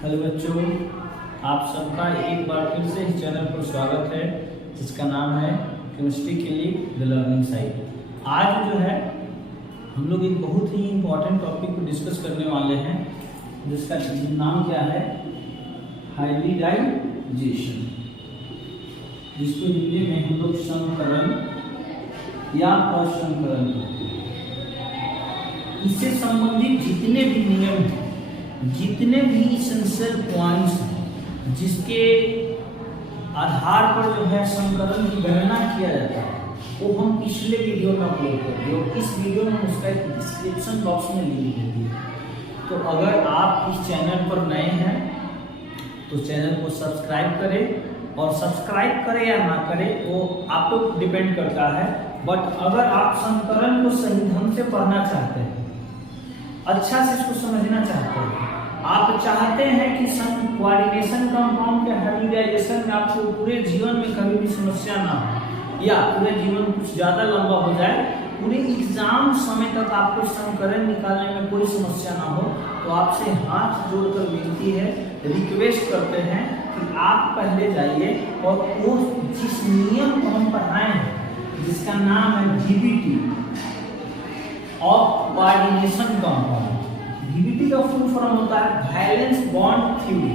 Hello बच्चों, आप सबका एक बार फिर से इस चैनल पर स्वागत है जिसका नाम है केमिस्ट्री के लिए द लर्निंग साइड। आज जो है हम लोग एक बहुत ही इम्पोर्टेंट टॉपिक को डिस्कस करने वाले हैं जिसका नाम क्या है, हाइब्रिडाइजेशन, जिसको हिंदी में हम लोग संकरण या असंकरण कहते हैं। इससे संबंधित जितने भी नियम हैं, जितने भी इसेंशियल पॉइंट्स हैं जिसके आधार पर जो है संकरण की गणना किया जाता है वो हम पिछले वीडियो में अपलोड कर दिए और इस वीडियो में उसका एक डिस्क्रिप्शन बॉक्स में लिंक दे दिया। तो अगर आप इस चैनल पर नए हैं तो चैनल को सब्सक्राइब करें, और सब्सक्राइब करें या ना करें वो आप पर डिपेंड करता है। बट अगर आप संकरण को सही ढंग से पढ़ना चाहते हैं, अच्छा से इसको समझना चाहते हैं, आप चाहते हैं कि कोऑर्डिनेशन कंपाउंड के हाइब्रिडाइजेशन में आपको पूरे जीवन में कभी भी समस्या ना हो या पूरे जीवन कुछ ज़्यादा लंबा हो जाए, पूरे एग्जाम समय तक आपको संकरण निकालने में कोई समस्या ना हो, तो आपसे हाथ जोड़कर विनती है, रिक्वेस्ट करते हैं कि आप पहले जाइए और वो जिस नियम को हम पढ़ाए हैं जिसका नाम है VBT of coordination compound. VBT का फुल फॉर्म होता है वैलेंस बॉन्ड थ्योरी,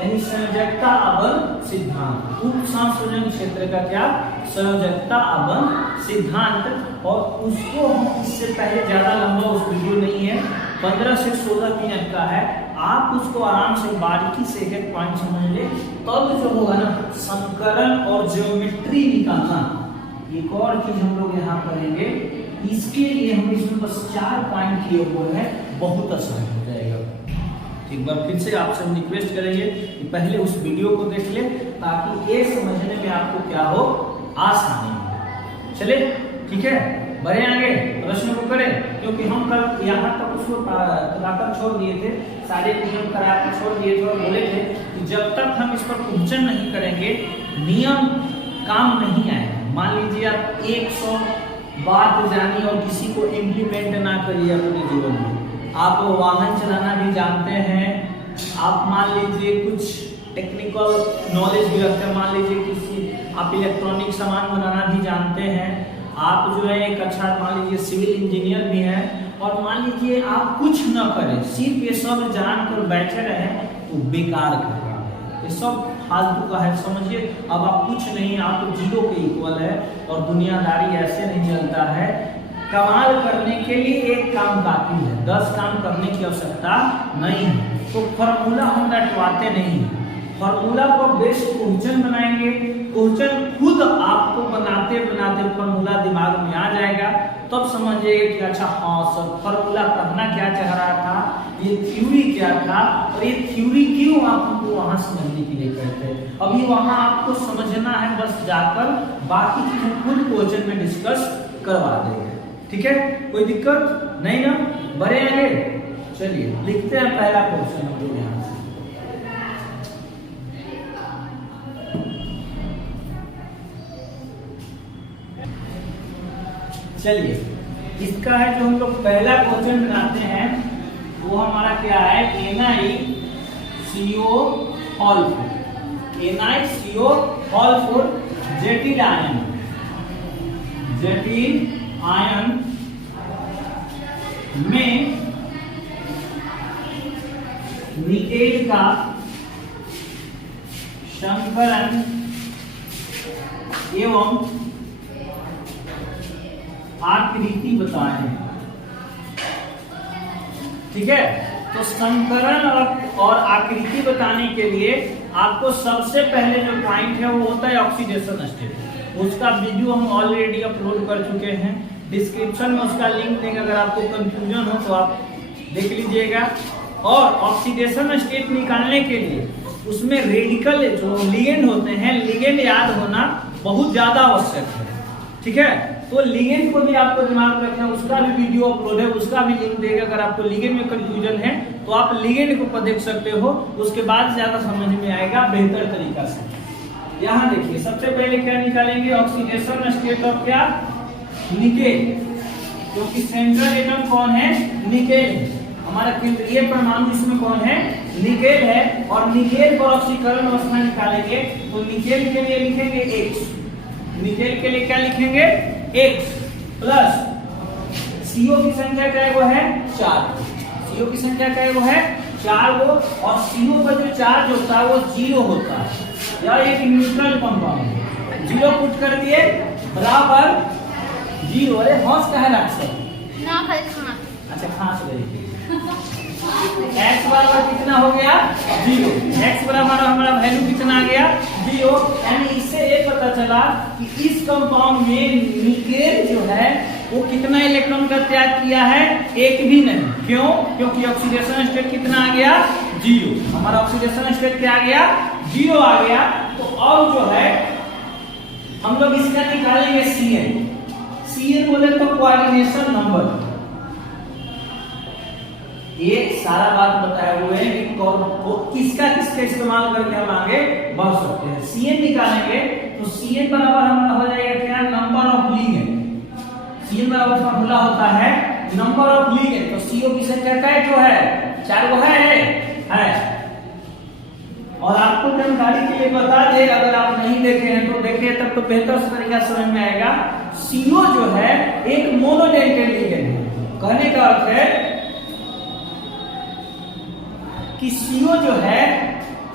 यानी संयोजकता आबंध सिद्धांत। उप संयोजन क्षेत्र का क्या, संयोजकता आबंध सिद्धांत। और उसको हम इससे पहले ज्यादा लंबा उस वीडियो नहीं है, 15 से 16 मिनट का है, आप उसको आराम से बारीकी से एक पॉइंट समझ ले, तब जो होगा ना संकरण और ज्योमेट्री निकालना, एक और चीज हम लोग यहाँ करेंगे। इसके लिए हम इसमें बस 4 पॉइंट किए हुए हैं, बहुत आसान हो जाएगा। एक बार फिर से आपसे हम रिक्वेस्ट करेंगे कि पहले उस वीडियो को देख ले ताकि ये समझने में आपको क्या हो, आसानी हो। चले ठीक है, बढ़े आगे, प्रश्न को करें, क्योंकि हम कल यहाँ तक उसको कराकर छोड़ दिए थे, सारे नियम कराकर छोड़ दिए थे और बोले थे कि जब तक हम इस पर क्वेश्चन नहीं करेंगे नियम काम नहीं आएगा। मान लीजिए आप 100 बात जानी और किसी को इम्प्लीमेंट ना करिए अपने जीवन में, आप वाहन चलाना भी जानते हैं, आप मान लीजिए कुछ टेक्निकल नॉलेज भी रखते हैं, मान लीजिए किसी आप इलेक्ट्रॉनिक सामान बनाना भी जानते हैं, आप जो है एक अच्छा मान लीजिए सिविल इंजीनियर भी हैं, और मान लीजिए आप कुछ न करें, सिर्फ ये सब जानकर बैठे रहें तो बेकार कर, ये सब फालतू का है, समझिए। अब आप कुछ नहीं, आप तो जीरो के इक्वल है, और दुनियादारी ऐसे नहीं चलता है। कमाल करने के लिए एक काम काफी है, 10 काम करने की आवश्यकता नहीं है। तो फॉर्मूला हम रटवाते नहीं, फॉर्मूला को बेस्ड क्वेश्चन बनाएंगे, क्वेश्चन खुद आपको बनाते बनाते फॉर्मूला दिमाग में आ जाएगा, तब समझिएगा कि अच्छा हाँ सर फॉर्मूला करना क्या चाह रहा था, ये थ्योरी क्या था, और ये थ्योरी क्यों आपको वहां समझने के लिए कहते हैं। अभी वहां आपको समझना है, बस जाकर बाकी चीजें खुद क्वेश्चन में डिस्कस करवा देंगे, ठीक है, कोई दिक्कत नहीं ना, बढ़े आगे। चलिए लिखते हैं पहला क्वेश्चन हम लोग यहाँ से। चलिए इसका है जो हम लोग पहला क्वेश्चन बनाते हैं वो हमारा क्या है, NiCO हॉल 4, NiCO हॉल 4 जटिल आयन में निकेल का संकरण एवं आकृति बताएं। ठीक है, तो संकरण और आकृति बताने के लिए आपको सबसे पहले जो पॉइंट है वो होता है ऑक्सीडेशन स्टेट। उसका वीडियो हम ऑलरेडी अपलोड कर चुके हैं, डिस्क्रिप्शन में उसका लिंक देंगे, अगर आपको कंफ्यूजन हो तो आप देख लीजिएगा। और ऑक्सीडेशन स्टेट निकालने के लिए उसमें रेडिकल जो लिगेंड होते हैं, लिगेंड याद होना बहुत ज्यादा आवश्यक है, ठीक है। तो लिगेंड को भी आपको दिमाग में रखना, उसका भी वीडियो अपलोड है, उसका भी लिंक देगा। अगर आपको लिगेंड में कंफ्यूजन है तो आप लिगेंड को देख सकते हो, उसके बाद ज्यादा समझ में आएगा बेहतर तरीका से। यहाँ देखिए सबसे पहले क्या निकालेंगे, ऑक्सीडेशन स्टेट ऑफ क्या, निकेल, क्योंकि सेंट्रल एटम कौन है, निकेल। हमारा केंद्रीय परमाणु इसमें कौन है? निकेल है। और निकेल पर ऑक्सीकरण अवस्था निकालेंगे तो निकेल के लिए लिखेंगे X, निकेल के लिए क्या लिखेंगे? X प्लस CO की संख्या क्या है? वो है 4। CO की संख्या क्या है? वो है 4 गो। और CO पर जो चार्ज होता है वो 0 होता है, या एक न्यूट्रल कंपाउंड है। 0 पुट कर दिए बराबर 0। अरे हौस कहा राक्षस ना भाई खाना। अच्छा खांस गई। x बराबर कितना हो गया? 0। x बराबर हमारा वैल्यू कितना आ गया? 0। यानी इससे ये पता चला कि इस कंपाउंड में निकेल जो है वो कितना इलेक्ट्रॉन का त्याग किया है? एक भी नहीं। क्यों? क्योंकि ऑक्सीडेशन स्टेट कितना आ गया? 0। हमारा ऑक्सीडेशन स्टेट क्या आ गया? 0 आ गया। तो अब जो है हम लोग इसका निकालेंगे CN। CN बोले तो कोऑर्डिनेशन नंबर। ये सारा बात बताए हुए हैं कि किसका इस्तेमाल करके हम आगे बढ़ सकते हैं। CN निकालेंगे तो CN बराबर हमारा हो जाएगा क्या? Number of ligand. CN बराबर फॉर्मूला होता है नंबर ऑफ लिगेंड। तो CO की संख्या क्या है? 4 गो है। और आपको जानकारी के लिए बता दे, अगर आप नहीं देखे हैं तो देखें, तब तो बेहतर तरीका समझ में आएगा। CO जो है एक मोनोडेंटेड लिगेंड है। कहने का अर्थ है कि CO जो है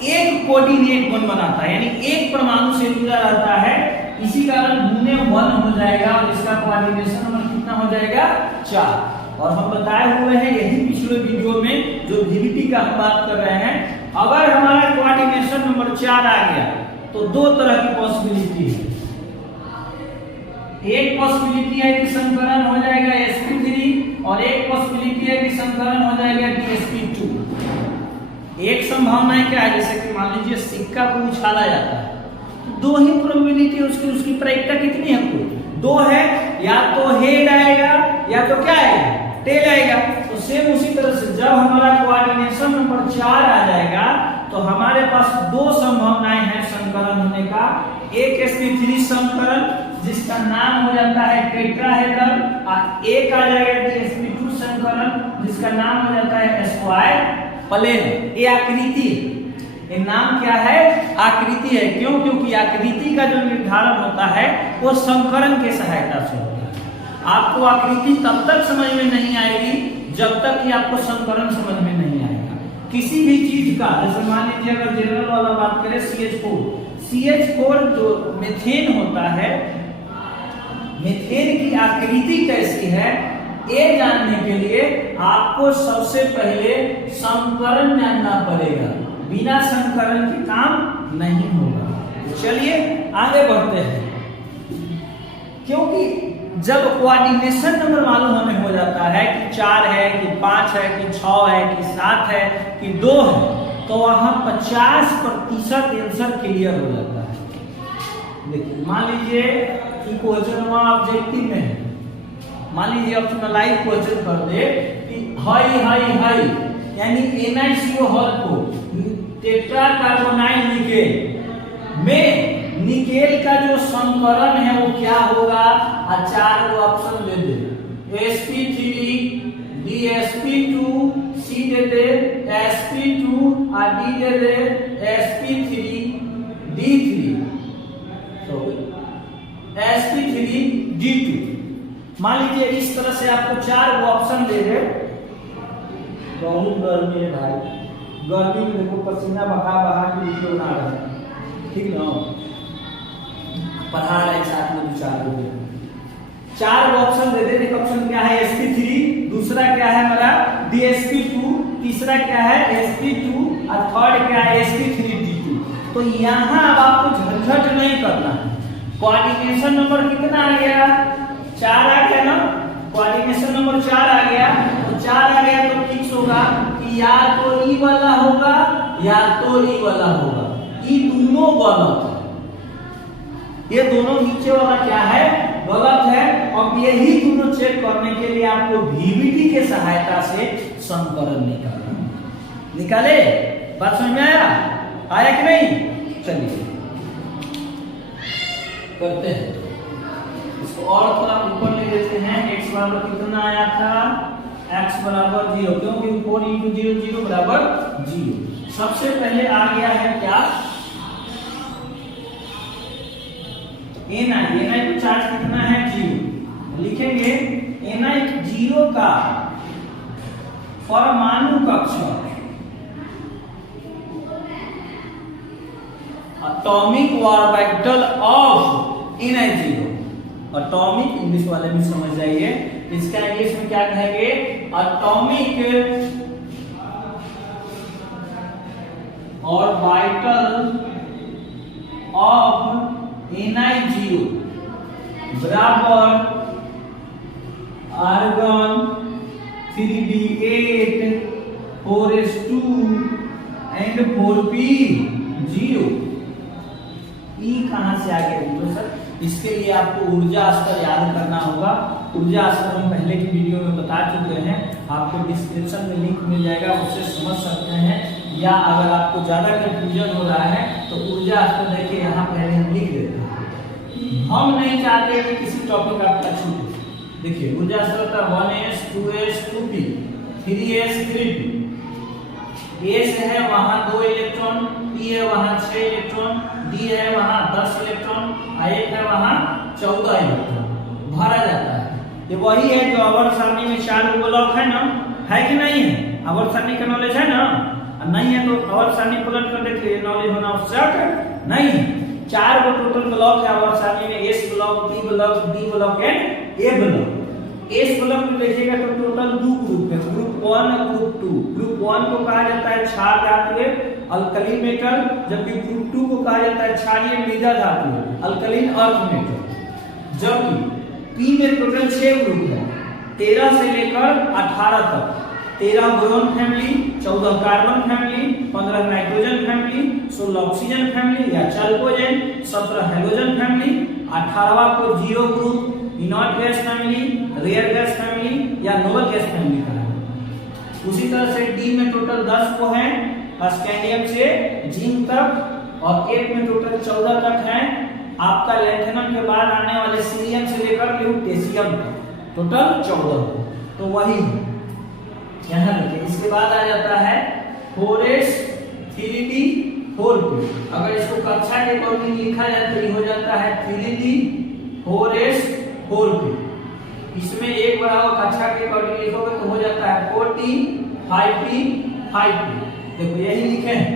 एक कोऑर्डिनेट बॉन्ड बनाता है, यानी एक परमाणु से जुड़ा रहता है। इसी कारण घूमने 1 हो जाएगा और इसका कोऑर्डिनेशन नंबर कितना हो जाएगा? 4। और हम बताए हुए हैं यही पिछले वीडियो में जो VBT का हम बात कर रहे हैं। अगर हमारा कोऑर्डिनेशन नंबर 4 आ गया तो 2 तरह की पॉसिबिलिटी है। एक पॉसिबिलिटी है कि संकरण हो जाएगा sp3 और एक पॉसिबिलिटी है कि संकरण हो जाएगा sp2। एक संभावना है क्या है? जैसे कि मान लीजिए सिक्का को उछाला जाता है तो 2 ही प्रोबेबिलिटी है उसकी प्रायिकता कितनी है? 2 है। या तो हेड आएगा या तो क्या आएगा? टेल आएगा। तो सेम उसी तरह से जब हमारा कोऑर्डिनेशन नंबर 4 आ जाएगा तो हमारे पास 2 संभावनाएं हैं संकरण होने का। एक sp3 संकरण जिसका नाम हो जाता है टेट्राहेड्रल, और एक आ जाएगा sp2 संकरण जिसका नाम हो जाता है sy प्लेन। ये आकृति, ये नाम क्या है? आकृति है। क्यों? क्योंकि आकृति का जो निर्धारण होता है वो संकरण के सहायता से होता है। आपको आकृति तब तक समझ में नहीं आएगी जब तक कि आपको संकरण समझ में नहीं आएगा। किसी भी चीज का, जैसे मान लीजिए अगर जनरल वाला बात करें CH4 जो मीथेन होता है, मीथेन की आकृति कैसी है ये जानने के लिए आपको सबसे पहले संकरण जानना पड़ेगा। बिना संकरण के काम नहीं होगा। चलिए आगे बढ़ते हैं। क्योंकि जब कोऑर्डिनेशन नंबर मालूम हमें हो जाता है कि 4 है कि 5 है कि 6 है कि 7 है कि 2 है, तो वहां 50% आंसर क्लियर हो जाता है। देखिए मान लीजिए कि क्वेश्चन वहां ऑब्जेक्टिव में है, मान लीजिए ऑप्शनलाइज क्वेश्चन कर दे कि हाई यानी NiCO हॉल को टेट्रा कार्बोनाइल निकेल में निकेल का जो संकरण है वो क्या होगा? 4 को ऑप्शन दे दे। sp3 dsp2 c दे दे, sp2 और d दे दे, sp3 d3 sp3 d2। मान लीजिए इस तरह से आपको 4 ऑप्शन दे दे। बहुत गर्मी है भाई, गर्मी में देखो पसीना बहा के वीडियो बना रहे हैं, ठीक ना? पढ़ा रहे साथ में 4 ऑप्शन दे दे। एक ऑप्शन क्या है? sp3, दूसरा क्या है हमारा dsp2, तीसरा क्या है sp2 और थर्ड क्या है sp3d2। तो यहाँ अब आपको झंझट नहीं करना है। कोऑर्डिनेशन नंबर कितना आ गया? 4 आ गया ना। कोऑर्डिनेशन नंबर 4 आ गया तो 4 आ गया तो फिक्स होगा कि या तो ई वाला होगा या तो ई वाला होगा। ये दोनों गलत है। ये दोनों नीचे वाला क्या है? गलत है। अब यही दोनों चेक करने के लिए आपको VBT के सहायता से संकरण निकाले। बात समझ में आया कि नहीं? चलिए करते हैं इसको और थोड़ा ऊपर ले लेते हैं। x बराबर कितना आया था? x बराबर 0, क्योंकि 4 × 0 0 बराबर 0। सबसे पहले आ गया है क्या, ni तो चार्ज कितना है 0, लिखेंगे ni 0 का परमाणु कक्षक, atomic orbital of ni0। Atomic English वाले भी समझ जाइए, इसका इंग्लिश में क्या कहेंगे, एटॉमिक ऑर्बिटल ऑफ ni0 बराबर argon 3d8 4s2 and 4p0। ई कहां से आ गया तो सर, इसके लिए आपको ऊर्जा स्तर याद करना होगा। ऊर्जा स्तर हम पहले की वीडियो में बता चुके हैं, आपको डिस्क्रिप्शन में लिंक मिल जाएगा, उससे समझ सकते हैं। या अगर आपको ज्यादा कंफ्यूजन हो रहा है तो ऊर्जा स्तर देखिए यहाँ पहले हम लिख देते हैं। हम नहीं चाहते कि किसी टॉपिक आपका छूटे। देखिए ऊर्जा स्तर था 1s 2s 2p 3s 3p। s है वहां 2 इलेक्ट्रॉन, p है वहां 6 इलेक्ट्रॉन, d है वहां 10 इलेक्ट्रॉन, f है वहां 14 इलेक्ट्रॉन भरा जाता है। ये वही है जो आवर्त सारणी में 4 ब्लॉक है ना, है कि नहीं है? आवर्त सारणी का नॉलेज है ना, नहीं है तो आवर्त सारणी पलट कर देखिए, नॉलेज होना आवश्यक नहीं है। 4 गो टोटल ब्लॉक है आवर्त सारणी में, s block, p block, d block and a block. s block में देखिएगा तो टोटल 2 ग्रुप है, ग्रुप 1 और ग्रुप 2। ग्रुप 1 को कहा जाता है क्षार धातु अल्कलीन मेटल, जबकि ग्रुप 2 को कहा जाता है क्षारीय मृदा धातु अल्कलीन अर्थ मेटल। जबकि p में टोटल 6 ग्रुप है, 13 से लेकर 18 तक। 13 boron family, 14 carbon family, 15 nitrogen family, 16 oxygen family या चैल्कोजेन, 17 हैलोजन फैमिली, 18वां को zero group inert gas family, rare gas family या नोबल गैस फैमिली कहा है। उसी तरह से डी में टोटल 10 को है, स्कैंडियम से जिंक तक, और 8 में टोटल 14 तक है। आपका लैंथेनम के बाद आने वाले सीरियम से लेकर ल्यूटेशियम तक टोटल 14। तो वही यहाँ देखिए, इसके बाद आ जाता है 4s 3d 4p। अगर इसको कक्षा के अकॉर्डिंग लिखा जाए तो ये हो जाता है 3d 4s 4p। इसमें एक बराबर कक्षा के अकॉर्डिंग लिखोगे तो हो जाता है 4t 5p 5p। देखो यही लिखे हैं,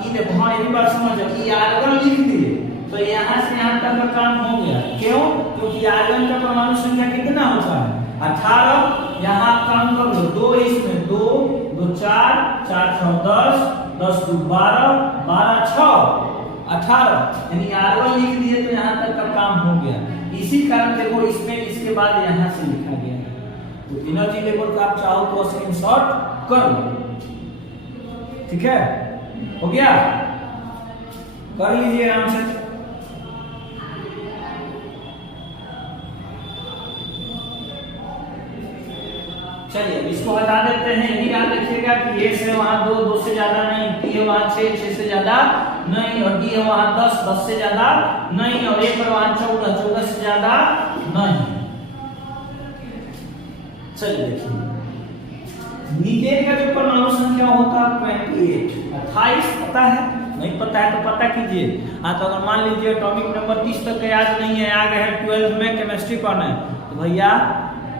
ये देखो हाँ यही बात समझ जाओ, ये आर्गन लिख दिए तो यहाँ से यहाँ तक का काम हो गया। क्यों? क्योंकि आर्गन का परमाणु संख्या कितना होता है 18। यहाँ काम कर लो, 2 इसमें 2 2 4 4 6 10 10 2 12 12 6 18, यानी आर्गन लिख दिए तो यहाँ तक का काम हो गया। इसी कारण देखो इसमें इसके बाद यहाँ से लिखा गया है। तो एनर्जी लेवल का आप चाहो तो स्क्रीनशॉट कर लो, ठीक है? हो गया, कर लीजिए आराम से। चलिए इसको हटा देते हैं। यही याद रखिएगा कि ए से वहां 2 2 से ज्यादा नहीं, टी है वहां 6 6 से ज्यादा नहीं, और डी है वहां 10 10 से ज्यादा नहीं, और ए पर वहां 14 14 से ज्यादा नहीं। चलिए देखिए निकेल का जो परमाणु संख्या होता है 28 28। पता है? नहीं पता है तो पता कीजिए। हाँ तो अगर मान लीजिए एटॉमिक नंबर 30 तक का याद नहीं है, आ गए हैं 12 में केमिस्ट्री पढ़ना है, तो भैया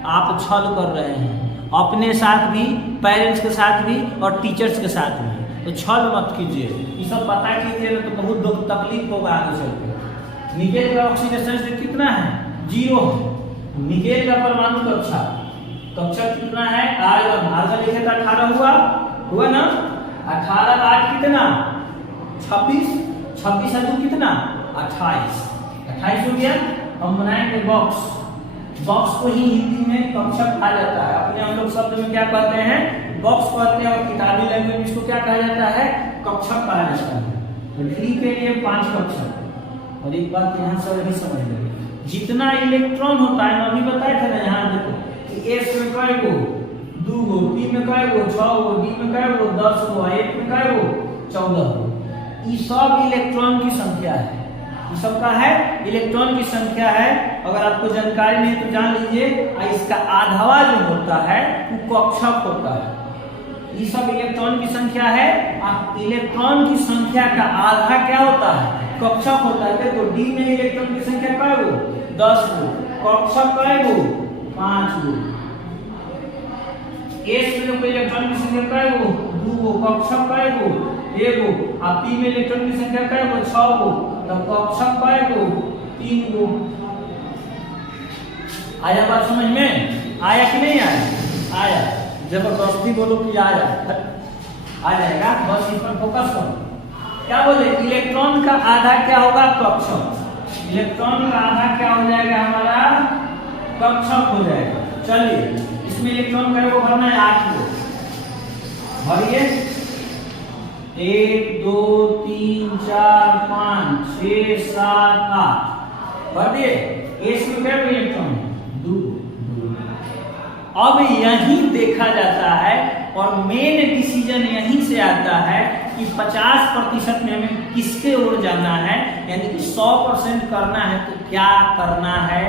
आप छल कर रहे हैं अपने साथ भी, पेरेंट्स के साथ भी और टीचर्स के साथ भी। तो छल मत कीजिए, ये सब पता कीजिए ना तो बहुत दुख तकलीफ होगा आगे चलकर। निकेल का ऑक्सीडेशन स्टेट कितना है? 0 है। निकेल का परमाणु कक्षा कितना है? आर्गन। आर्गन लिखे था 18 हुआ ना? 18 8 कितना? 26 26 है तो कितना? 28 28 हो गया। हम बनाएंगे बॉक्स। बॉक्स को ही हिंदी में कक्षक कहा जाता है, अपने हम लोग शब्द में क्या कहते हैं? बॉक्स कहते हैं, और किताबी लैंग्वेज में इसको क्या कहा जाता है? कक्षक कहा जाता है। तो डी के लिए 5 कक्षक। और एक बात यहाँ से भी समझ लीजिए, जितना इलेक्ट्रॉन होता है ना, अभी बताए थे ना, यहाँ देखो कि एस में कई गो 2 गो, पी में कई गो 6 गो, डी में कई गो 10 गो, एफ में कई गो 14 गो। ये सब इलेक्ट्रॉन की संख्या है। ये सबका है इलेक्ट्रॉन की संख्या है। अगर आपको जानकारी नहीं तो जान लीजिए। इसका आधावा जो होता है वो कक्षक होता है। ये सब इलेक्ट्रॉन की संख्या है। अब इलेक्ट्रॉन की संख्या का आधा क्या होता है? कक्षक होता है। तो डी में इलेक्ट्रॉन की संख्या क्या गो? 10 गो। कक्षक क्या गो? 5 गो। एस में इलेक्ट्रॉन की संख्या क्या गो? 2 गो। कक्षक क्या गो? 1 गो। अब पी में इलेक्ट्रॉन की संख्या क्या गो? 6 गो। तो कक्षक क्या गो? 3 गो। आया बात समझ में? आया कि नहीं आया? आया। जबरदस्ती बोलो कि आया, आ जाएगा। बस इस पर फोकस करो। क्या बोले? इलेक्ट्रॉन का आधा क्या होगा? कक्षक। इलेक्ट्रॉन का आधा क्या हो जाएगा? हमारा कक्षक हो जाएगा। चलिए इसमें इलेक्ट्रॉन का वो भरना है 8 को। भरिए 1 2 3 4 5 6 7 8 भर दिए। एस में क्या इलेक्ट्रॉन? 2। अब यही देखा जाता है और मेन डिसीजन यहीं से आता है कि 50% में हमें किसके ओर जाना है, यानी कि 100% करना है तो क्या करना है,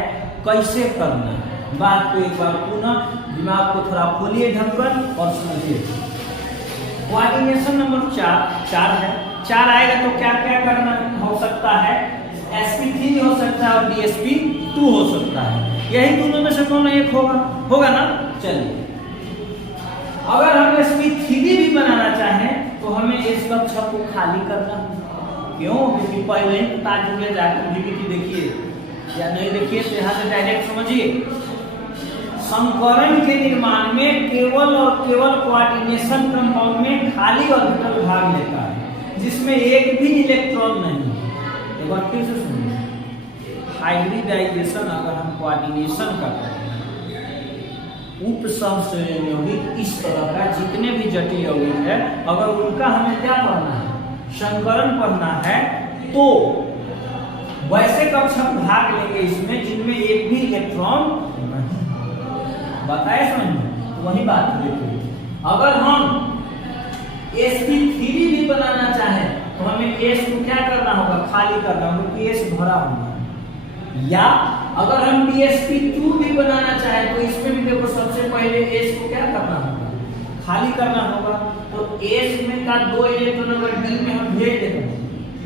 कैसे करना है। बात को एक बार पुनः दिमाग को थोड़ा खोलिए ढंगकर और समझिए। कोऑर्डिनेशन नंबर 4 है। 4 आएगा तो क्या क्या करना हो सकता है? sp3 हो सकता है और dsp2 हो सकता है। यही दोनों में से कौन एक होगा ना? चलिए अगर हम sp3 भी बनाना चाहें तो हमें इस कक्षक को खाली करना है। क्यों? क्योंकि पहले ही ताजुब में जाकर डीबीटी देखिए या नहीं देखिए तो यहाँ से डायरेक्ट समझिए। संकरण के निर्माण में केवल और केवल कोऑर्डिनेशन कंपाउंड में खाली ऑर्बिटल भाग लेता है जिसमें एक भी इलेक्ट्रॉन नहीं है। एक बार फिर से सुनिए। हाइब्रिडाइजेशन अगर हम कोऑर्डिनेशन करते हैं, उप सहसंयोजन यौगिक इस तरह का जितने भी जटिल यौगिक है अगर उनका हमें क्या पढ़ना है? संकरण पढ़ना है तो वैसे कक्षक भाग लेंगे इसमें जिनमें एक भी इलेक्ट्रॉन नहीं। बताए समझ में? तो वही बात देखिए। अगर हम sp3 भी बनाना चाहें तो हमें s को क्या करना होगा? खाली करना होगा क्योंकि s भरा होगा। या अगर हम dsp2 भी बनाना चाहें तो इसमें भी देखो सबसे पहले s को क्या करना होगा? खाली करना होगा। तो s में का 2 इलेक्ट्रॉन अगर d में हम भेज देते हैं,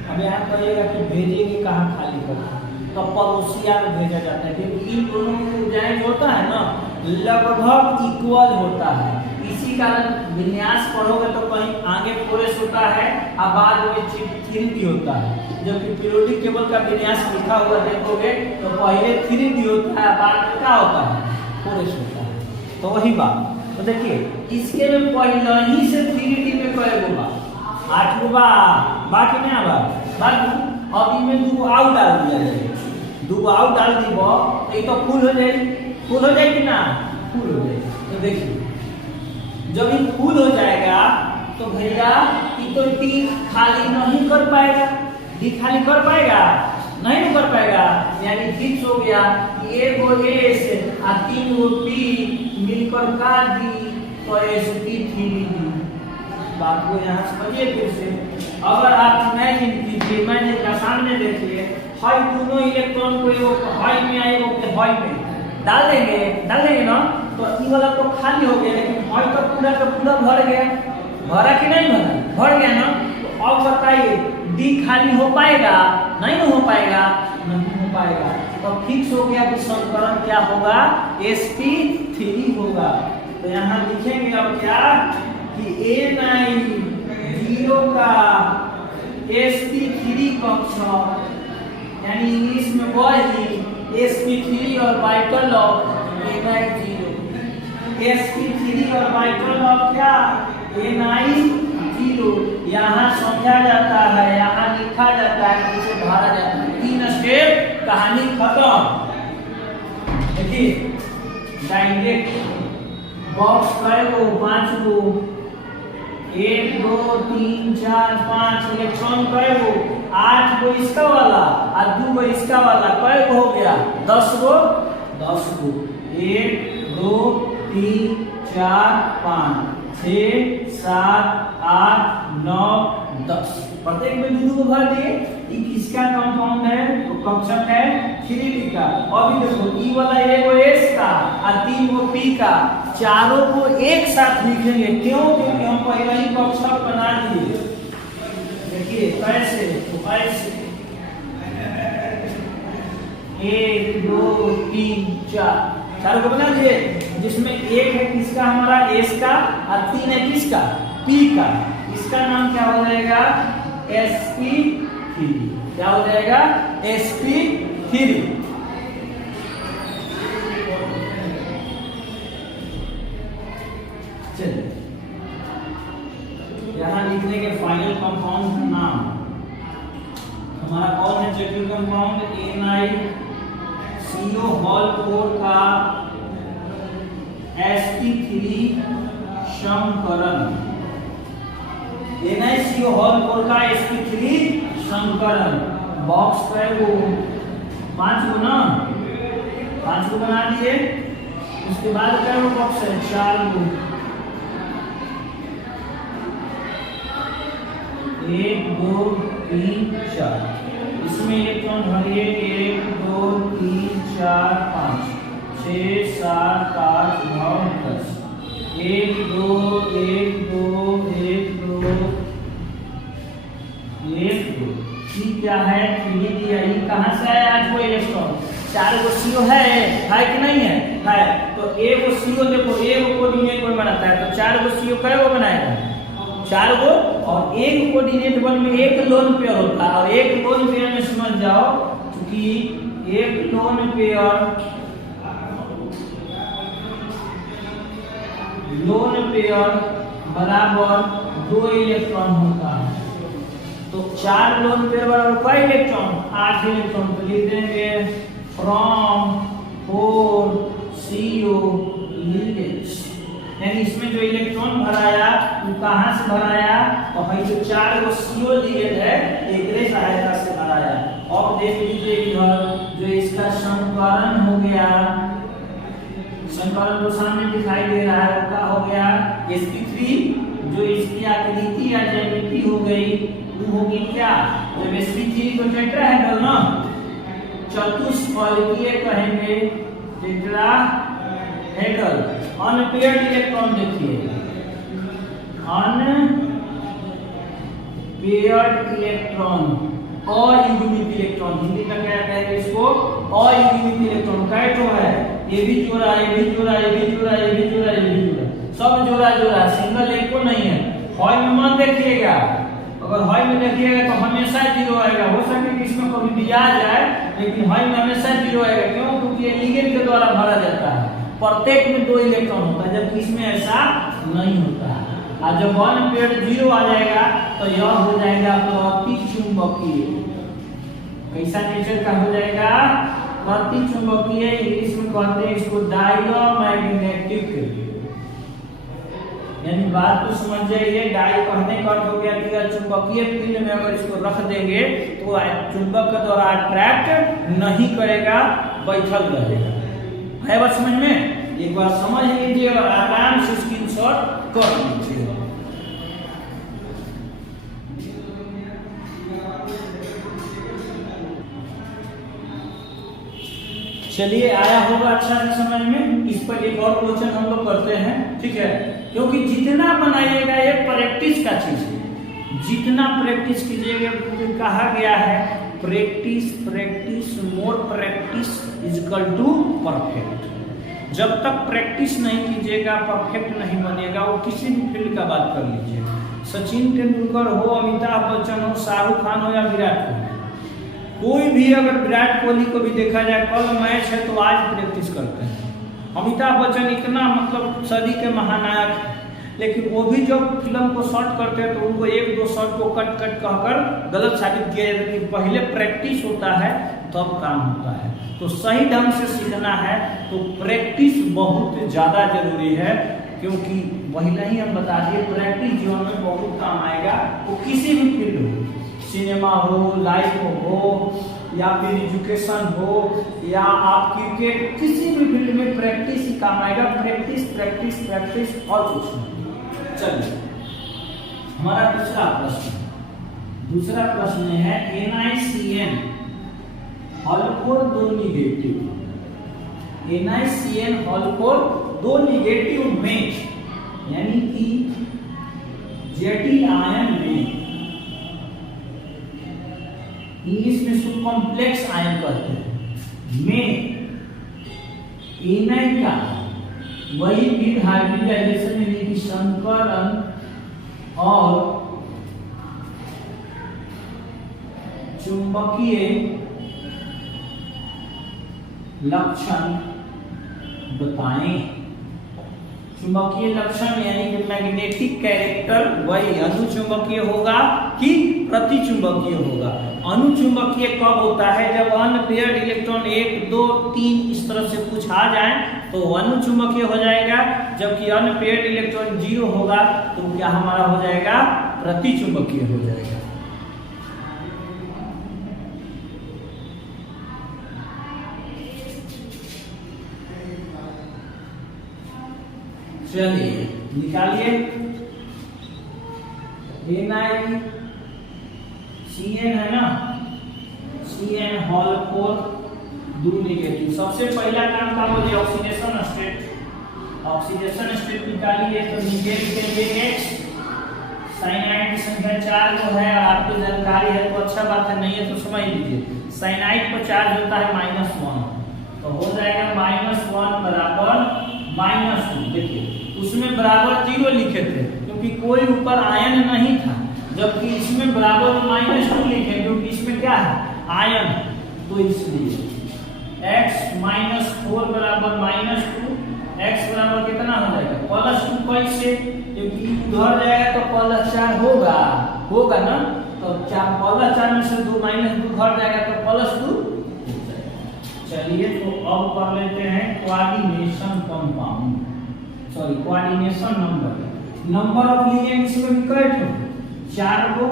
अब यहाँ कहिएगा कि भेजेंगे कहाँ? खाली करना तो पड़ोसिया में भेजा जाता है क्योंकि इन दोनों की ऊर्जाएं जो होता है ना लगभग इक्वल होता है। इसी कारण विन्यास पढ़ोगे तो कहीं आगे 4s होता है और बाद में 3d होता है। जबकि पीरियोडिक टेबल का विन्यास लिखा हुआ देखोगे तो पहले 3d होता है बाद में क्या होता है? 4s होता है। तो वही बात। तो देखिए इसके में पहले ही से 3d में कई गो 8 गो बाकी नहीं आवा बाकी। अब इनमें 2 आउट डाल दिया जाए। 2 आउट डाल दी तो ये तो फुल हो जाए। फुल हो जाएगी ना? फुल हो जाएगी। तो देखिए जब ये फुल हो जाएगा तो भैया ये तो डी खाली नहीं कर पाएगा। डी खाली कर पाएगा? नहीं कर पाएगा। यानी फिक्स हो गया कि 1 गो एस और 3 गो पी मिलकर का दी तो sp3d। बात को यहाँ समझिए फिर से। अगर आप इमेजिन कीजिए, इमेजिन का सामने देखिए, हाई दोनों इलेक्ट्रॉन को एगो हाई में आएगा के हाई में डाल देंगे ना तो ई वाला तो खाली हो गया लेकिन हाई का पूरा भर गया। भरा कि नहीं भरा? भर गया ना। तो अब बताइए डी खाली हो पाएगा? नहीं हो पाएगा। नहीं हो पाएगा। तो फिक्स हो गया कि संकरण क्या होगा? sp3 होगा। तो यहाँ लिखेंगे अब क्या कि ni0 का sp3 कक्षक यानी इंग्लिश में वही sp3 orbital of ni0। sp3 orbital of क्या? ni0 यहाँ समझा जाता है, यहाँ लिखा जाता है, इसे भरा जाता है। 3 स्टेप कहानी खत्म। देखिए डायरेक्ट बॉक्स कई गो? 5 गो। 1 2 3 4 5 इलेक्ट्रॉन कई गो? 8 गो इसका वाला और 2 गो इसका वाला। कई गो हो गया? 10 गो। 10 गो। 1 2 3 4 5 6 7 8 9 10 प्रत्येक में दो को भर दिए। ये किसका कंपाउंड है? तो कक्षक है 3D का। अभी देखो ई वाला एगो S का और 3 गो P का, चारों को एक साथ लिखेंगे। क्यों? क्योंकि हम पहले ही कक्षक बना दिए। देखिए कैसे, तो ऐसे 1 2 3 4 चारों को बना दिए, जिसमें एक है किसका? हमारा S का, और 3 है किसका? P का। इसका नाम क्या हो जाएगा? sp3। क्या हो जाएगा? sp3। चलिए यहां लिखने के फाइनल कंपाउंड का नाम हमारा कौन है? जटिल कंपाउंड NiCO4 का sp3 संकरण। NiCO4 का sp3 संकरण। बॉक्स का है वो 5 गो ना, 5 गो बना दिए। उसके बाद क्या वो बॉक्स है 4 गो, 1 2 3 4। इसमें इलेक्ट्रॉन भरिए 1 2 3 4 5 6 7 8 9 10। 1 2 1 2 1 2 1 2। ये क्या है? ये कहां से आया? आज वो इलेक्ट्रॉन 4 गो CO है कि नहीं है? है। तो एक गो CO देखो, एक कोऑर्डिनेट कोई बनाता है तो 4 गो CO कै गो बनाएगा? 4 गो। और एक कोऑर्डिनेट बल में एक लोन पेयर होता है, और एक लोन पेयर में समझ जाओ क्योंकि एक लोन पेयर बराबर 2 इलेक्ट्रॉन होता है। तो 4 लोन पेयर बराबर कई इलेक्ट्रॉन? 8 इलेक्ट्रॉन। तो लिख देंगे फ्रॉम 4 CO लिगेंड्स। यानी इसमें जो इलेक्ट्रॉन भराया वो कहां से भराया? तो भाई जो 4 गो CO लिगेंड है एकरे सहायता से भराया। अब देख लीजिए इधर जो इसका संकरण हो गया, संकरण तो सामने दिखाई दे रहा है, क्या हो गया? sp3। जो इसकी आकृति या ज्यामिति हो गई वो होगी क्या? जब sp3 को टेट्राहेड्रल ना, चतुष्फलकीय कहेंगे, टेट्राहेड्रल। अनपेयर्ड इलेक्ट्रॉन देखिए, अनपेयर्ड इलेक्ट्रॉन, अयुग्मित इलेक्ट्रॉन। हिंदी में क्या कहेंगे इसको? अयुग्मित इलेक्ट्रॉन। कैटो है, ये भी जोड़ा, ये भी जोड़ा, ये भी जोड़ा, ये भी जोड़ा, ये भी जोड़ा, सब जोड़ा जोड़ा, सिंगल एक को नहीं है। हॉय में मत देखिएगा, अगर हॉय में देखिएगा तो हमेशा 0 आएगा। हो सके कि इसमें कभी भी आ जाए, लेकिन हॉय में हमेशा 0 आएगा। क्यों? क्योंकि ये लिगेंड के द्वारा भरा जाता है। प्रत्येक में 2 इलेक्ट्रॉन होता है, जबकि इसमें ऐसा नहीं होता है। और जब 1 पेयर 0 आ जाएगा तो यह हो जाएगा प्रतिचुंबकीय। कैसा नेचर का हो जाएगा? प्रतिचुंबकीय। इंग्लिश में कहते हैं इसको डायमैग्नेटिक। यानी बात तो समझ जाइए, डाई कहने का अर्थ हो गया कि चुंबकीय फील्ड में अगर इसको रख देंगे तो चुंबक के द्वारा अट्रैक्ट नहीं करेगा, बैठल रहेगा। है बात समझ में? एक बार समझ लीजिए और आराम से स्क्रीनशॉट कर लीजिए। चलिए आया होगा अच्छा से समझ में। इस पर एक और क्वेश्चन हम लोग करते हैं, ठीक है? क्योंकि जितना बनाइएगा ये प्रैक्टिस का चीज है, जितना प्रैक्टिस कीजिएगा। कहा गया है practice practice more practice is equal to perfect. जब तक प्रैक्टिस नहीं कीजिएगा परफेक्ट नहीं बनेगा। वो किसी भी फील्ड का बात कर लीजिए, सचिन तेंदुलकर हो, अमिताभ बच्चन हो, शाहरुख खान हो या विराट कोहली, कोई भी अगर विराट कोहली को भी देखा जाए, कल मैच है तो आज प्रैक्टिस करते हैं। अमिताभ बच्चन इतना मतलब सदी के महानायक है, लेकिन वो भी जब फिल्म को शॉट करते हैं तो उनको 1-2 शॉट को कट कहकर गलत साबित किया जाता है कि पहले प्रैक्टिस होता है तब काम होता है। तो सही ढंग से सीखना है तो प्रैक्टिस बहुत ज़्यादा जरूरी है, क्योंकि पहले ही हम बता दिए प्रैक्टिस जीवन में बहुत काम आएगा। वो किसी भी फील्ड हो, सिनेमा हो, लाइफ हो, या फिर एजुकेशन हो, या आप क्रिकेट, किसी भी फील्ड में प्रैक्टिस ही काम आएगा। प्रैक्टिस प्रैक्टिस प्रैक्टिस और कुछ नहीं। चलिए हमारा दूसरा प्रश्न है NiCN हॉलकोर दो निगेटिव, NiCN हॉलकोर दो निगेटिव में, यानी कि जटिल आयन में, इंग्लिश में इसको कॉम्प्लेक्स आयन कहते हैं, में Ni का वही विध हाइब्रिडाइजेशन यानी कि संकरण और चुंबकीय लक्षण बताएं। चुंबकीय लक्षण यानी कि मैग्नेटिक कैरेक्टर वही अनुचुंबकीय होगा कि प्रतिचुंबकीय होगा। अनुचुंबकीय कब होता है? जब अनपेयर्ड इलेक्ट्रॉन 1 2 3 इस तरह से कुछ आ जाए तो अनुचुंबकीय हो जाएगा, जबकि अनपेयर्ड इलेक्ट्रॉन 0 होगा तो क्या हमारा हो जाएगा? प्रतिचुंबकीय हो जाएगा। चलिए निकालिए। NiCN है ना, CN हॉलकोर दो निगेटिव। सबसे पहला काम था वो ऑक्सीडेशन स्टेट। ऑक्सीडेशन स्टेट निकालिए तो निगेट के लिए X, साइनाइड की संख्या 4 जो है आपको जानकारी है तो अच्छा बात है, नहीं है तो समझ लीजिए। साइनाइड पर चार्ज होता है -1 तो हो जाएगा -1 बराबर -2। देखिए उसमें बराबर 0 लिखे थे क्योंकि कोई ऊपर आयन नहीं था, जबकि इसमें बराबर -2 लिखे क्योंकि इसमें क्या है? आयन। तो इसलिए x - 4 बराबर -2, x बराबर कितना हो जाएगा? +2। कैसे? क्योंकि उधर जाएगा तो +4 होगा ना, तो +4 में से 2 -2 घर जाएगा तो +2। चलिए तो अब कर लेते हैं coordination compound, sorry coordination number of ligands में कट 4 को।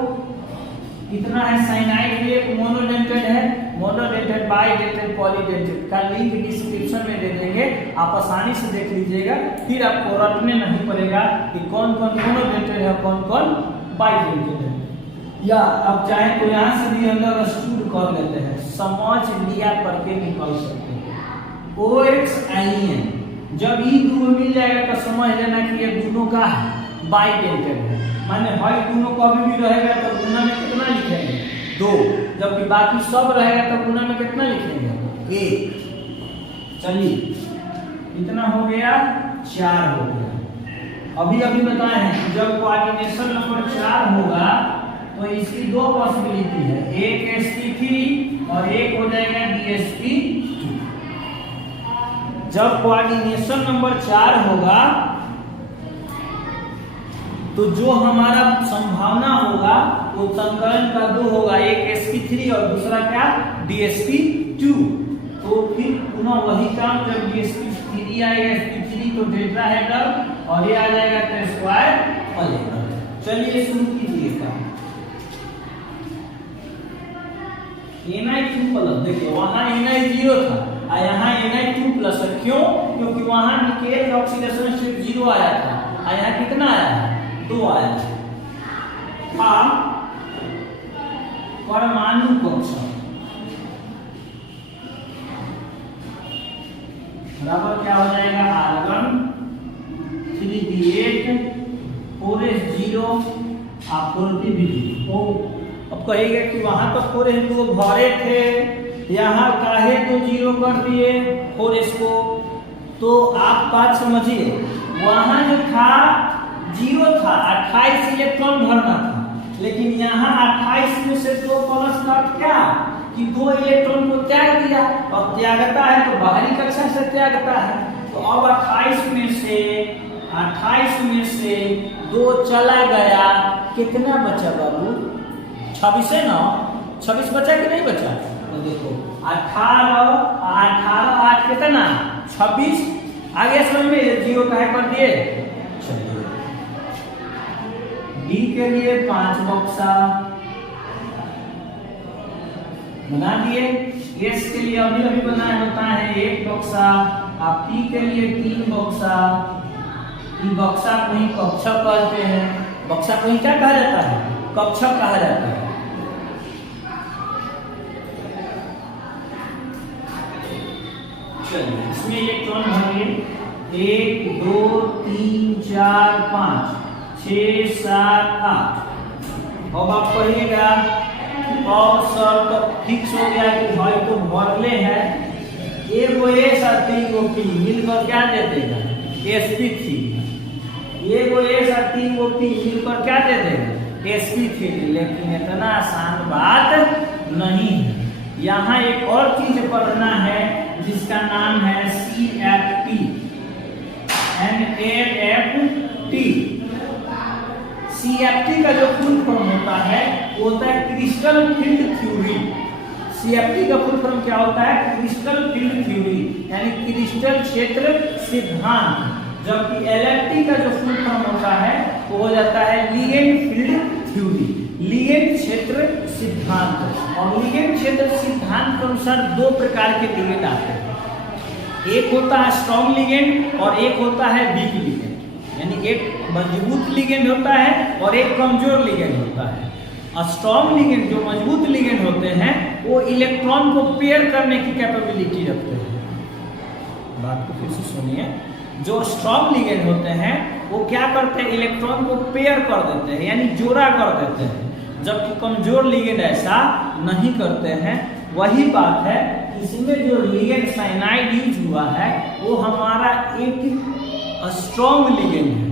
कितना है? साइनाइड भी एक मोनोडेंटेड है, मोनोडेंटेड, बाइडेंटेड, पॉलीडेंटेड का लिंक डिस्क्रिप्शन में दे देंगे, आप आसानी से देख लीजिएगा, फिर आपको रटने नहीं पड़ेगा कि कौन कौन मोनोडेंटेड है कौन कौन बाइडेंटेड है। या आप चाहे तो यहाँ से भी अंदर स्टूड कर लेते हैं, समझ लिया करके निकल सकते हैं। OX एलियन जब ई दोनों मिल जाएगा तो समझ लेना कि ये दोनों का बाइडेंटेड है, माने हर दोनों कभी भी रहेगा तो गुना में कितना लिखेंगे? 2, जबकि बाकी सब रहेगा तो गुना में कितना लिखेंगे? 1। चलिए कितना हो गया? 4 हो गया। अभी बताए हैं कि जब कोऑर्डिनेशन नंबर 4 होगा तो इसकी 2 पॉसिबिलिटी है, एक sp3 और एक हो जाएगा dsp2। जब कोऑर्डिनेशन नंबर 4 होगा तो जो हमारा संभावना होगा वो संकलन का 2 होगा, एक sp3 और दूसरा क्या? dsp2। तो फिर पुनः वही काम, जब dsp3 आएगा sp3 तो डेल्टा हेडर और ये आ जाएगा तो स्क्वायर पलेगा। चलिए शुरू कीजिएगा। Ni2+, देखिए वहां Ni0 था और यहाँ Ni2+ है। क्यों? क्योंकि वहां निकेल का ऑक्सीडेशन स्टेट 0 आया था और यहाँ कितना आया है? 2 आया था। परमाणु कक्षा बराबर क्या हो जाएगा? R1 3d8 4s0 और 4p0। अब कहेगा कि वहां तो 4s2 भरे थे, यहाँ काहे तो 0 कर दिए 4s को। तो आप बात समझिए, वहां जो था 0 था, 28 इलेक्ट्रॉन भरना था, लेकिन यहाँ 28 में से 2 प्लस का क्या कि 2 इलेक्ट्रॉन को त्याग दिया, और त्यागता है तो बाहरी कक्षा से त्यागता है। तो अब 28 में से 2 चला गया, कितना बचा बाबू? 26 है ना? 26 बचा कि नहीं बचा? तो देखो 18 8 कितना? 26। आगे समझ में 0 काहे कर दिए? चलिए डी के लिए 5 बक्सा बना दिए, एस के लिए अभी बनाया होता है 1 बक्सा, आप पी के लिए 3 बक्सा, कि बक्सा को ही कक्षक कहते हैं। बक्सा को ही क्या कहा जाता है? कक्षक कहा जाता है। चलिए इसमें इलेक्ट्रॉन होंगे 1 2 3 4 5 6 7 8। अब आप कहिएगा और सर तो फिक्स हो गया कि भाई तो भरले है, एगो एस और 3 गो पी मिलकर क्या दे देगा? sp3। एगो एस और 3 गो पी मिलकर क्या दे देगा? sp3। लेकिन इतना आसान बात नहीं है। यहाँ एक और चीज पढ़ना है जिसका नाम है CFT NAFT। CFT का जो फुल फॉर्म होता है वो होता है क्रिस्टल फील्ड थ्योरी। CFT का फुल फॉर्म क्या होता है? क्रिस्टल फील्ड थ्योरी, यानी क्रिस्टल क्षेत्र सिद्धांत। जबकि LFT का जो फुल फॉर्म होता है वो हो जाता है लिगेंड फील्ड थ्योरी, लिगेंड क्षेत्र सिद्धांत। और लिगेंड क्षेत्र सिद्धांत के अनुसार दो प्रकार के लिगेंड आते हैं, एक होता है स्ट्रॉन्ग लिगेंड और एक होता है वीक लिगेंड। यानी एक मजबूत लिगेंड होता है और एक कमजोर लिगेंड होता है। और स्ट्रॉन्ग लिगेंड, जो मजबूत लिगेंड होते हैं, वो इलेक्ट्रॉन को पेयर करने की कैपेबिलिटी रखते हैं। बात को फिर से सुनिए, जो स्ट्रॉन्ग लिगेंड होते हैं वो क्या करते हैं? इलेक्ट्रॉन को पेयर कर देते हैं, यानी जोड़ा कर देते हैं। जबकि कमजोर लिगेंड ऐसा नहीं करते हैं। वही बात है, इसमें जो लिगेंड साइनाइड यूज हुआ है वो हमारा एक स्ट्रॉन्ग लिगेंड है।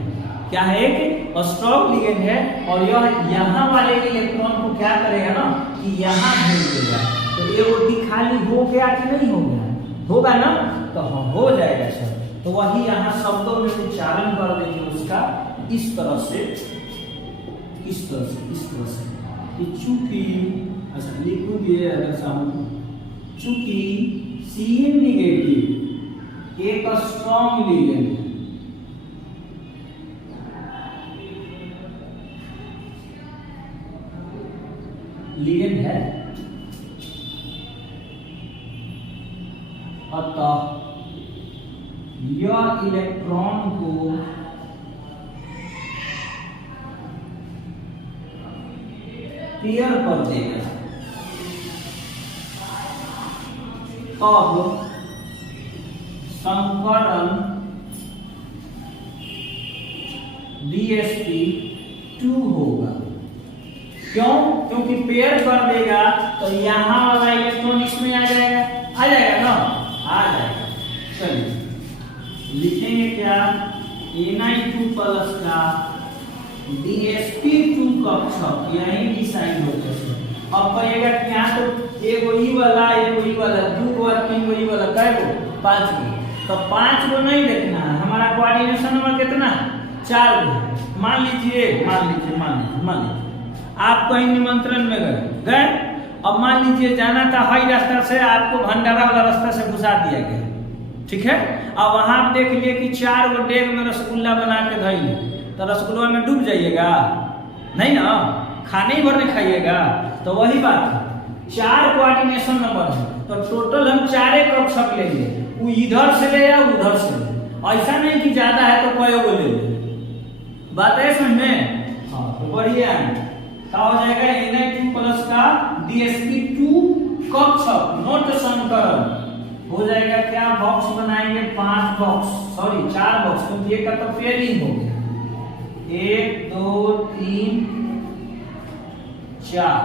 क्या है? एक स्ट्रॉन्ग लिगेंड है। और यह यहाँ वाले इलेक्ट्रॉन को क्या करेगा ना कि यहाँ भेज देगा। तो ये वो खाली हो गया कि नहीं हो गया? होगा ना, तो हो जाएगा सर। तो वही यहाँ शब्दों में उच्चारण कर देंगे उसका इस तरह से, इस तरह से, इस तरह से कि चूंकि, अच्छा लिखूंगी अगर सामने, चूंकि Cn नेगेटिव एक स्ट्रॉन्ग लिगेंड है, अतः यह इलेक्ट्रॉन को पेयर कर देगा। अब संकरण DsP2 होगा। क्यों? क्योंकि पेयर कर देगा तो यहाँ वाला इलेक्ट्रॉन इसमें आ जाएगा, आ जाएगा ना, आ जाएगा। चलिए लिखेंगे क्या? Na2 प्लस का DsP2 कक्षक, यही डिसाइड होता है। अब कहेगा कि यहाँ तो एगो ई वाला, एगो ई वाला, 2 गो 3 गो ई वाला, कै गो? 5 गो। तो 5 गो नहीं देखना है, हमारा कोऑर्डिनेशन नंबर कितना? 4 गो। मान लीजिए आप कहीं निमंत्रण में गए। अब मान लीजिए जाना था हाई रास्ता से, आपको भंडारा वाला रास्ता से घुसा दिया गया, ठीक है। अब वहां आप देख लिए कि 4 गो डेग में रसगुल्ला बना के धइले, तो रसगुल्ला में डूब जाइएगा नहीं ना, खाने ही भर नहीं खाइएगा। तो वही बात है, 4 कोऑर्डिनेशन नंबर है, तो टोटल हम 4 कक्षक लेंगे। वो इधर से ले या उधर से ले, ऐसा नहीं कि ज्यादा है तो कई गो ले ले। बात है समझ में? हाँ, तो बढ़िया है। क्या हो जाएगा? Na2 प्लस का DsP2 कक्षक, नोट संकरण हो जाएगा क्या? बॉक्स बनाएंगे 5 बॉक्स, सॉरी 4 बॉक्स, क्योंकि एक का तो पेयरिंग हो गया। 1 2 3 4।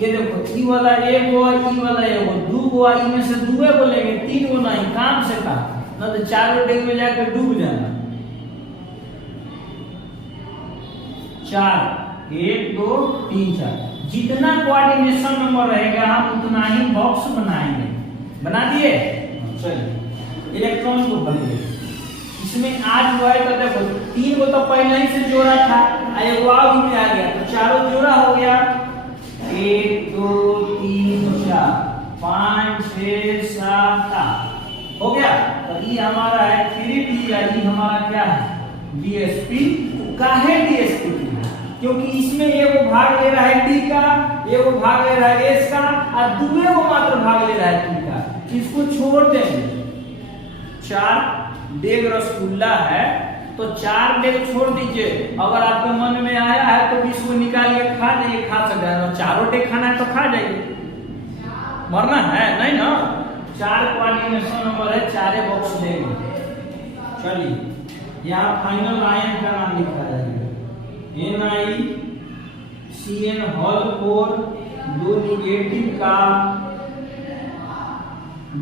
ये देखो ई वाला एगो, ई वाला एगो, 2 गो, ई में से 2 गो लेंगे, 3 गो नहीं, काम से काम, ना तो 4 गो डेग में जाकर डूब जाना। 4 1 2 3 4, जितना कोऑर्डिनेशन नंबर रहेगा हम उतना ही बॉक्स बनाएंगे। बना दिए? चलिए इलेक्ट्रॉन को भरिए। इसमें आज हुआ है तो देखो 3 गो तो पहले ही से जोड़ा था, एक वाव में आ गया, तो चारों जोड़ा हो गया। 1 2 3 4 5 6 7 8 हो गया। तो ये हमारा है 3D, यानी हमारा क्या है? DsP। काहे DsP? क्योंकि इसमें एगो भाग ले रहा है D का, एगो भाग ले रहा है S का, और 2 गो मात्र भाग ले रहा है T का। इसको छोड़ देंगे। 4 डेग रसगुल्ला है, तो 4 डेग छोड़ दीजिए, अगर आपके मन में आया है तो 20 को निकालिए, खा जाइए, खा सकते हैं। 4 डेग खाना है तो खा जाइए, मरना है नहीं ना। 4 कोऑर्डिनेशन नंबर है, 4 बॉक्स लेंगे। चलिए यहाँ फाइनल आयन का नाम लिखा जाएगा NiCN होल 4, 2 निगेटिव का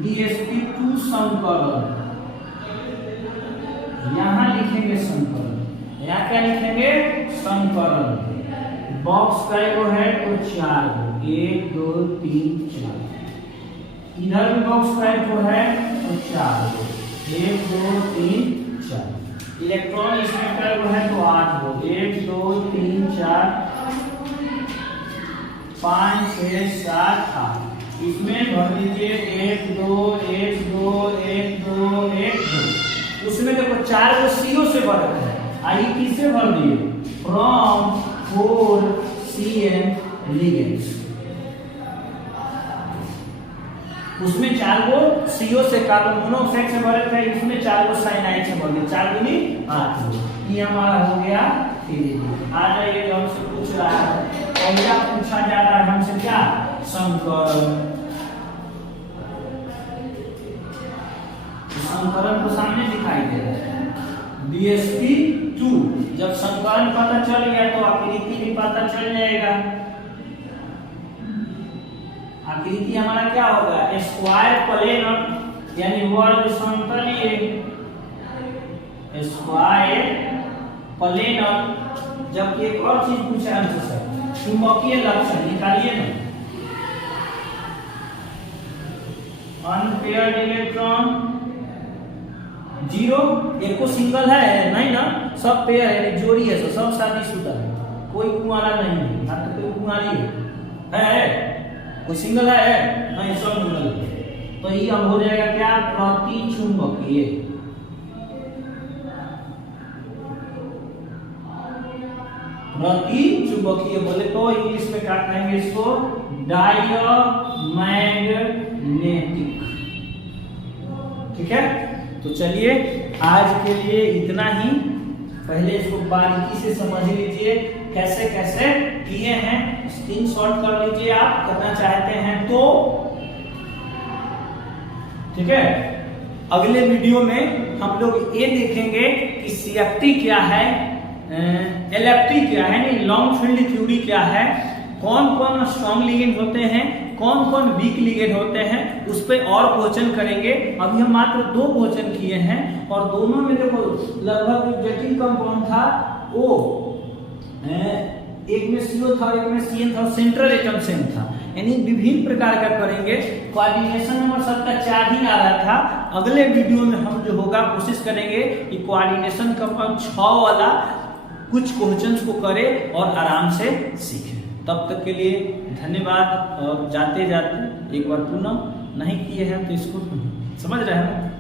DsP2 संकलन। यहाँ लिखेंगे संकलन, यहाँ क्या लिखेंगे संकलन। बॉक्स का वो है तो 4, 1 2 3 4। इधर भी बॉक्स का वो है तो 4, 1 2 3 4। इलेक्ट्रॉन इसमें का वो है तो 8 हो, 1 2 3 4 5 6 7 8। इसमें भर दीजिए 1 2 1 2 1 2 1 2। उसमें देखो 4 को सीओ से भर रखा है, आई किससे भर दिए फ्रॉम 4CN लिगेंड्स। उसमें 4 को सीओ से कार्बन मोनोऑक्साइड से भरे थे, इसमें 4 को साइनाइड से भर दिए, 4 दूनी 8। ये हमारा हो गया। आ जाइए, हमसे पूछ रहा है पहला पूछा जा रहा है हमसे क्या संकरण। संकरण को सामने दिखाई दे रहा है DsP2। जब संकरण पता चल गया तो आकृति भी पता चल जाएगा। आकृति हमारा क्या होगा स्क्वायर प्लेन, यानी वर्ग समतलीय स्क्वायर प्लेन। जबकि एक और चीज पूछा हमसे सर, चुंबकीय लक्षण निकालिए ना। अनपेयर्ड इलेक्ट्रॉन 0, एक को सिंगल है नहीं ना, सब पेयर है, जोड़ी है, सब शादीशुदा है, कोई कुंवारा नहीं है। ना तो कोई कुंवारी है, कोई सिंगल है नहीं, सब सिंगल है। तो ये अब हो जाएगा क्या प्रतिचुंबकीय। प्रतिचुंबकीय बोले तो इंग्लिश में क्या कहेंगे इसको डायमैग्नेटिक। ठीक है, तो चलिए आज के लिए इतना ही। पहले इसको बारीकी से समझ लीजिए कैसे कैसे किए हैं, स्क्रीनशॉट कर लीजिए आप करना चाहते हैं तो। ठीक है, अगले वीडियो में हम लोग ये देखेंगे कि CFT क्या है, LFT क्या है, नहीं लॉन्ग फील्ड थ्योरी क्या है, कौन कौन स्ट्रॉन्ग लिगेंड होते हैं, कौन कौन वीक लिगेंड होते हैं, उस पर और क्वेश्चन करेंगे। अभी हम मात्र 2 क्वेश्चन किए हैं और दोनों में देखो लगभग जटिल कंपाउंड था, वो एक में CO था, एक में CN था, सेंट्रल एटम सेम था, यानी विभिन्न प्रकार का करेंगे। कोऑर्डिनेशन नंबर सबका 4 ही आ रहा था। अगले वीडियो में हम जो होगा कोशिश करेंगे कि कोऑर्डिनेशन कंपाउंड 6 वाला कुछ क्वेश्चंस को करें और आराम से सीखें। तब तक के लिए धन्यवाद। और जाते जाते एक बार पुनः नहीं किए हैं तो इसको समझ रहे हैं।